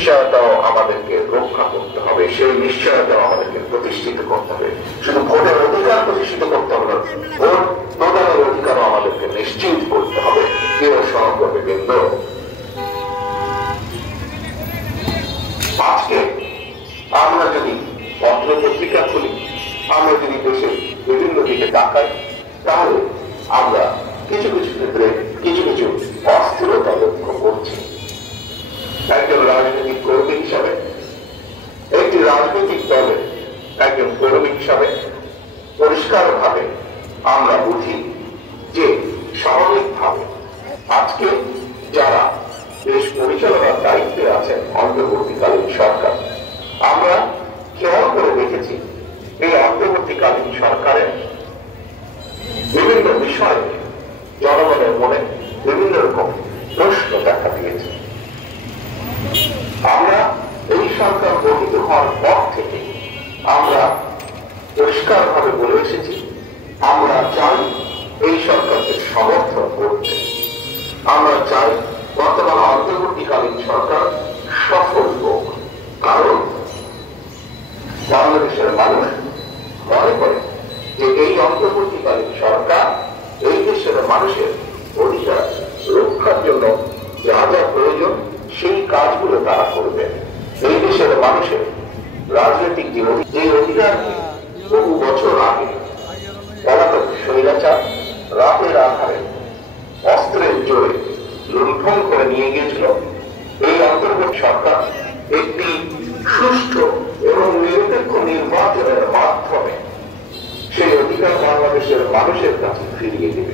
নিশ্চয়তাও আমাদেরকে রক্ষা করতে হবে, সেই নিশ্চয়তাও আমাদেরকে প্রতিষ্ঠিত করতে হবে। শুধু ভোটের অধিকার প্রতিষ্ঠিত করতে হবে না, ভোট প্রদানের অধিকারও আমাদেরকে নিশ্চিত করতে হবে। প্রিয় সহকর্মী বৃন্দ, আজকে আমরা যদি পত্র পত্রিকা খুলি, আমরা যদি দেশের বিভিন্ন দিকে তাকাই, তাহলে আমরা কিছু কিছু ক্ষেত্রে কিছু কিছু অস্থিরতা লক্ষ্য করছি। একজন রাজনৈতিক কর্মী হিসাবে, একটি রাজনৈতিক দলের একজন কর্মী হিসাবে পরিষ্কারভাবে আমরা বুঝি যে স্বাভাবিকভাবে আজকে যারা দেশ পরিচালনার দায়িত্বে আছেন অন্তর্বর্তীকালীন সরকার, আমরা খেয়াল করে দেখেছি এই অন্তর্বর্তীকালীন সরকারের বিভিন্ন বিষয়ে জনগণের মনে বিভিন্ন রকম প্রশ্ন দেখা দিয়েছে। আমরা এই সরকার গঠিত হওয়ার পর থেকে আমরা পরিষ্কারভাবে বলে এসেছি, আমরা চাই এই সরকারকে সমর্থন করতে, আমরা চাই বর্তমান অন্তর্বর্তীকালীন সরকার সফল হোক। কারণ বাংলাদেশের মানুষ মনে করে যে এই অন্তর্বর্তীকালীন সরকার এই দেশের মানুষের অধিকার রক্ষার জন্য যা যা প্রয়োজন সেই কাজগুলো তারা করবেন। এই দেশের মানুষের রাজনৈতিক যে অধিকার বহু বছর আগে পলাতক স্বৈরাচার রাতের আধারে অস্ত্রের জোরে লুণ্ঠন করে নিয়ে গিয়েছিল, এই অন্তর্বর্তী সরকার একটি সুষ্ঠু এবং নিরপেক্ষ নির্বাচনের মাধ্যমে সেই অধিকার বাংলাদেশের মানুষের কাছে ফিরিয়ে দিতে